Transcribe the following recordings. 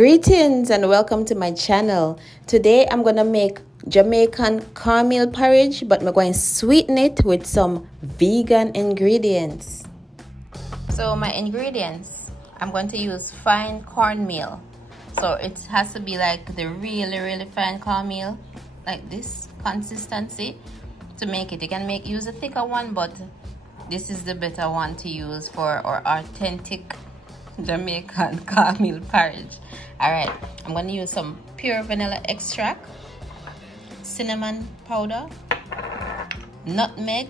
Greetings and welcome to my channel. Today I'm gonna make Jamaican cornmeal porridge, but I'm going to sweeten it with some vegan ingredients. So my ingredients, I'm going to use fine cornmeal. So it has to be like the really fine cornmeal, like this consistency to make it. You can use a thicker one, but this is the better one to use for our authentic Jamaican cornmeal porridge. Alright, I'm going to use some pure vanilla extract, cinnamon powder, nutmeg,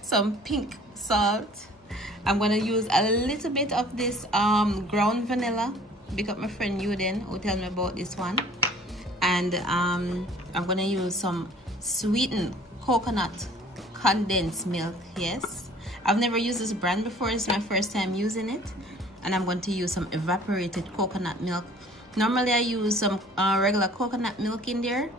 some pink salt. I'm going to use a little bit of this ground vanilla. Big up my friend Yuden who tell me about this one. And I'm going to use some Sweeten coconut condensed milk. Yes, I've never used this brand before. It's my first time using it. And I'm going to use some evaporated coconut milk. Normally I use some regular coconut milk in there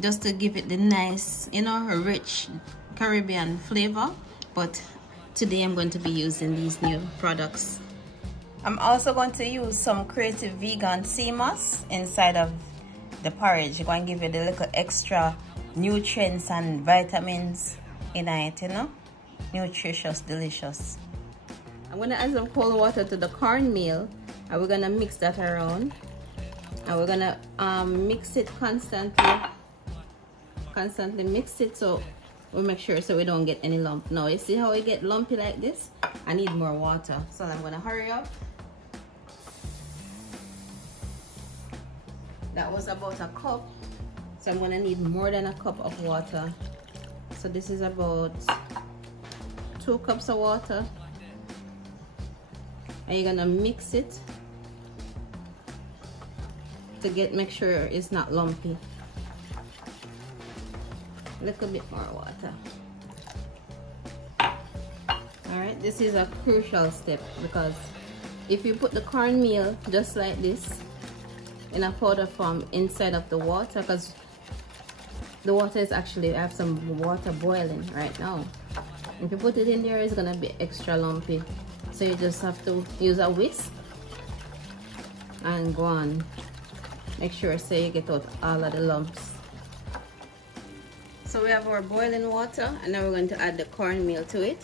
just to give it the nice, rich Caribbean flavor. But today I'm going to be using these new products. I'm also going to use some creative vegan sea moss inside of the porridge. It's going to give it a little extra nutrients and vitamins in it, nutritious, delicious. I'm going to add some cold water to the cornmeal, and we're going to mix that around, and we're going to mix it constantly mix it so we make sure so we don't get any lump. Now you see how we get lumpy like this? I need more water, so I'm going to hurry up. That was about a cup, so I'm going to need more than a cup of water. So this is about 2 cups of water. And you're gonna mix it to make sure it's not lumpy. A little bit more water. Alright, this is a crucial step, because if you put the cornmeal just like this in a powder form inside of the water, because the water is actually, I have some water boiling right now. If you put it in there, it's gonna be extra lumpy. So you just have to use a whisk and go on. Make sure so you get out all of the lumps. So we have our boiling water, and now we're going to add the cornmeal to it.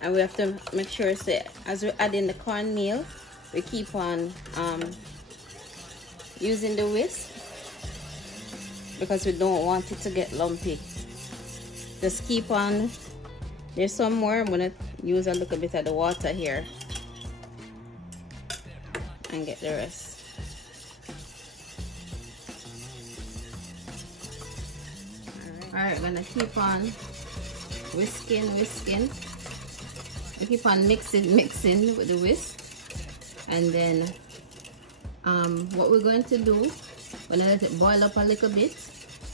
And we have to make sure so as we add in the cornmeal, we keep on using the whisk, because we don't want it to get lumpy. Just keep on. There's some more. I'm gonna use a little bit of the water here and get the rest. Alright, I'm gonna keep on whisking. We keep on mixing with the whisk. And then what we're going to do, we're gonna let it boil up a little bit,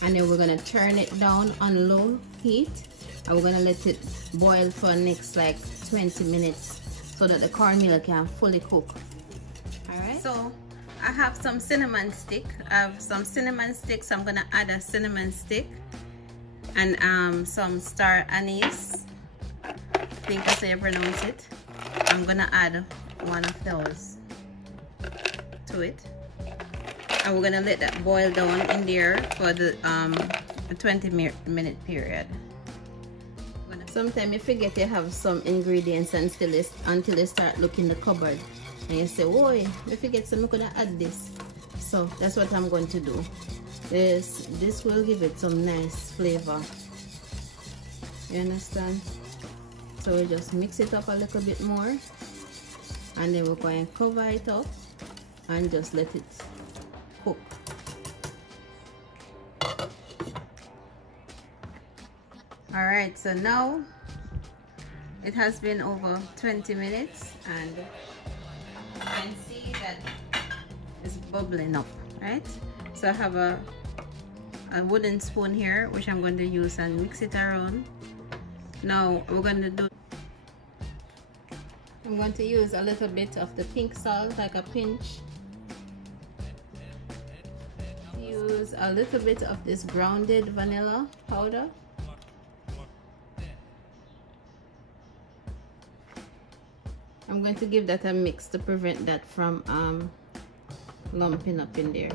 and then we're gonna turn it down on low heat, and we're gonna let it boil for the next like 20 minutes so that the cornmeal can fully cook. All right, so I have some cinnamon stick. I have some cinnamon sticks. I'm gonna add a cinnamon stick and some star anise, I think that's how you pronounce it. I'm gonna add one of those to it, and we're gonna let that boil down in there for the 20-minute period. Sometimes you forget you have some ingredients until you start looking in the cupboard, and you say, "Oh, I forget some. I could add this." So that's what I'm going to do. This will give it some nice flavor. You understand? So we just mix it up a little bit more, and then we're going to cover it up and just let it cook. All right, so now it has been over 20 minutes, and you can see that it's bubbling up, right? So I have a wooden spoon here, which I'm going to use and mix it around. Now I'm going to use a little bit of the pink salt, like a pinch. Use a little bit of this grounded vanilla powder. I'm going to give that a mix to prevent that from lumping up in there.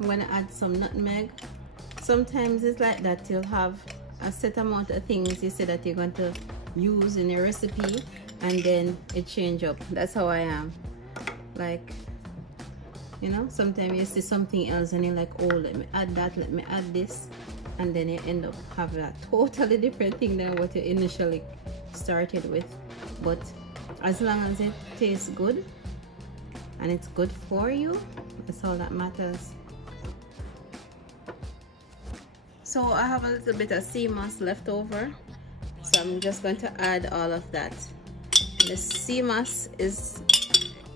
I'm going to add some nutmeg. Sometimes it's like that, you'll have a set amount of things you say that you're going to use in your recipe and then it change up. That's how I am. Like, you know, sometimes you see something else and you're like, oh, let me add that, let me add this, and then you end up having a totally different thing than what you initially started with. But as long as it tastes good and it's good for you, that's all that matters. So I have a little bit of sea moss left over, so I'm just going to add all of that. The sea moss is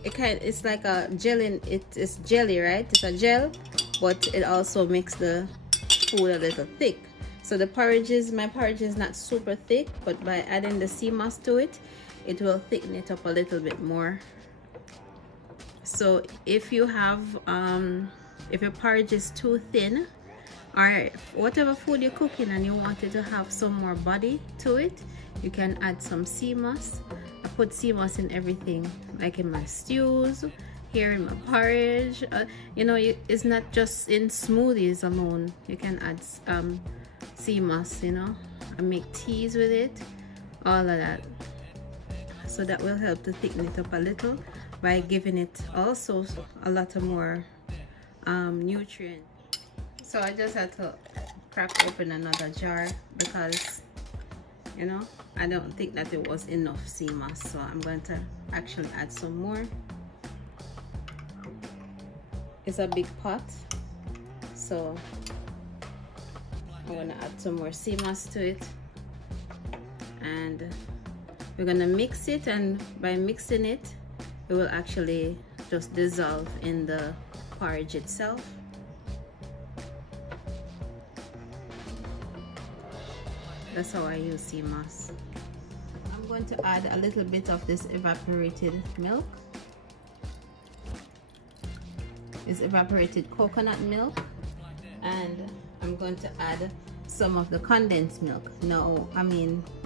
it's like a jelly. It is jelly, right? It's a gel, but it also makes the food a little thick. So the my porridge is not super thick, but by adding the sea moss to it, it will thicken it up a little bit more. So if you have if your porridge is too thin, or whatever food you're cooking and you want it to have some more body to it, you can add some sea moss. I put sea moss in everything, like in my stews, here in my porridge. You know, it's not just in smoothies alone. You can add sea moss, you know, and make teas with it, all of that. So that will help to thicken it up a little by giving it also a lot of more nutrient. So I just had to crack open another jar because, you know, I don't think that it was enough sea moss, so I'm going to actually add some more. It's a big pot, so I'm going to add some more sea moss to it, and we're going to mix it, and by mixing it, it will actually just dissolve in the porridge itself. That's how I use sea moss. I'm going to add a little bit of this evaporated milk. It's evaporated coconut milk, and I'm going to add some of the condensed milk.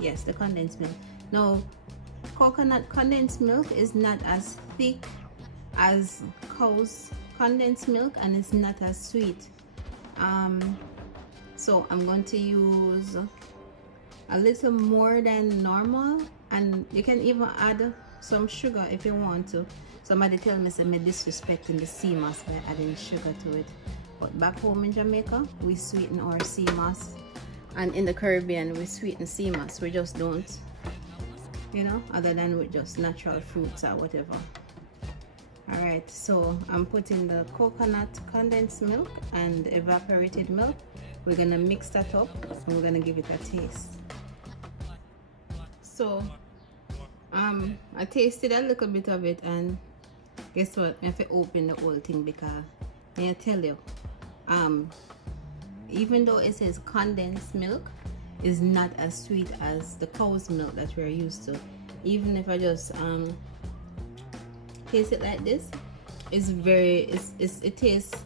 Yes, the condensed milk. No, coconut condensed milk is not as thick as cow's condensed milk, and it's not as sweet. So I'm going to use a little more than normal, and you can even add some sugar if you want to. Somebody tell me I'm disrespecting the sea moss by adding sugar to it, but back home in Jamaica we sweeten our sea moss, and in the Caribbean we sweeten sea moss. We just don't, you know, other than with just natural fruits or whatever. Alright, so I'm putting the coconut condensed milk and evaporated milk. We're gonna mix that up and we're gonna give it a taste. So I tasted a little bit of it, and guess what, I have to open the whole thing because I tell you, even though it says condensed milk, is not as sweet as the cow's milk that we're used to. Even if I just taste it like this, it tastes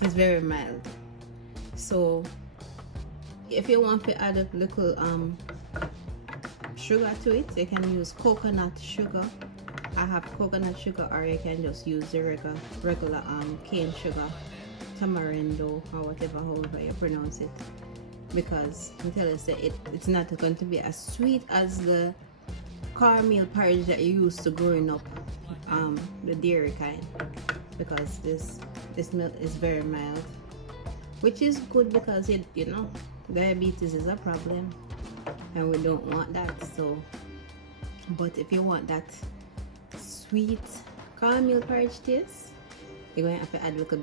very mild. So if you want to add a little sugar to it, you can use coconut sugar. I have coconut sugar, or you can just use the regular cane sugar, tamarindo, or whatever, however you pronounce it, because I tell you, it's not going to be as sweet as the cornmeal porridge that you used to growing up, the dairy kind, because this milk is very mild, which is good because you know, diabetes is a problem and we don't want that. So, but if you want that sweet cornmeal porridge taste, you're going to have to add a little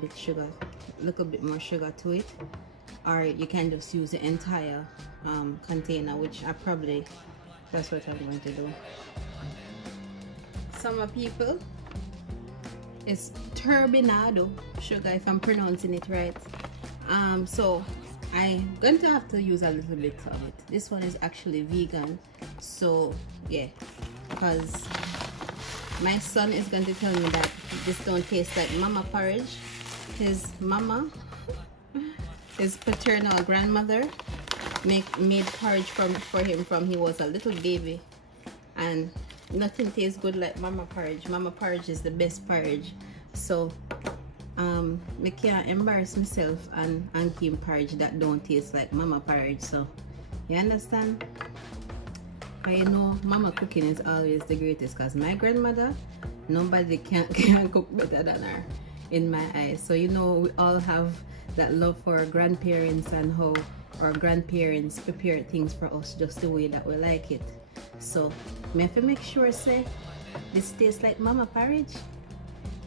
bit more sugar to it, or you can just use the entire container, which that's what I'm going to do. Some people, it's turbinado sugar, if I'm pronouncing it right. So I'm going to have to use a little bit of it. This one is actually vegan, so yeah, because my son is going to tell me that this don't taste like mama porridge. His mama, his paternal grandmother, made porridge for him from he was a little baby, and nothing tastes good like mama porridge. Mama porridge is the best porridge. So I can't embarrass myself and keep porridge that don't taste like mama porridge. So you understand? I know mama cooking is always the greatest, because my grandmother, nobody can cook better than her in my eyes. So you know, we all have that love for our grandparents and how our grandparents prepare things for us just the way that we like it. So I have to make sure say this tastes like mama porridge,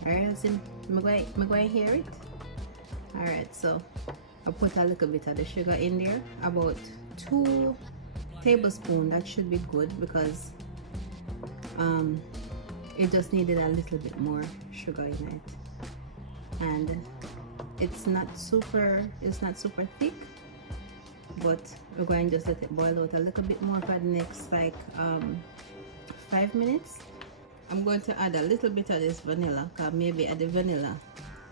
or else I'm going to hear it. Alright, so I put a little bit of the sugar in there, about 2 tablespoons. That should be good, because it just needed a little bit more sugar in it. And it's not super thick, but we're going to just let it boil out a little bit more for the next like 5 minutes. I'm going to add a little bit of this vanilla, because maybe add the vanilla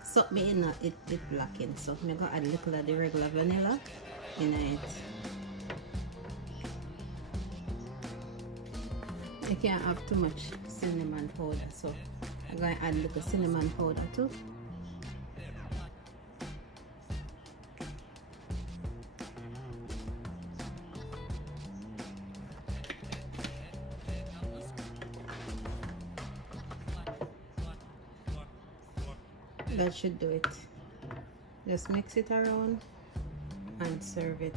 suck me in it blacking. So I'm going to add a little of the regular vanilla in it. You can't have too much cinnamon powder, so I'm going to add a little cinnamon powder too. That should do it. Just mix it around and serve it.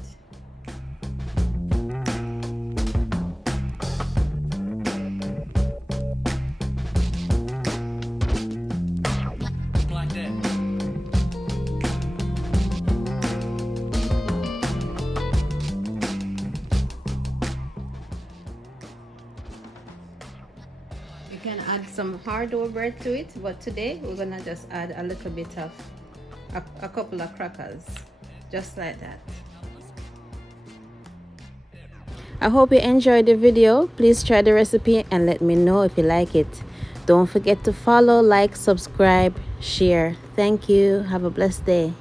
You can add some hard dough bread to it, but today we're gonna just add a little bit of a couple of crackers, just like that. I hope you enjoyed the video. Please try the recipe and let me know if you like it. Don't forget to follow, like, subscribe, share. Thank you. Have a blessed day.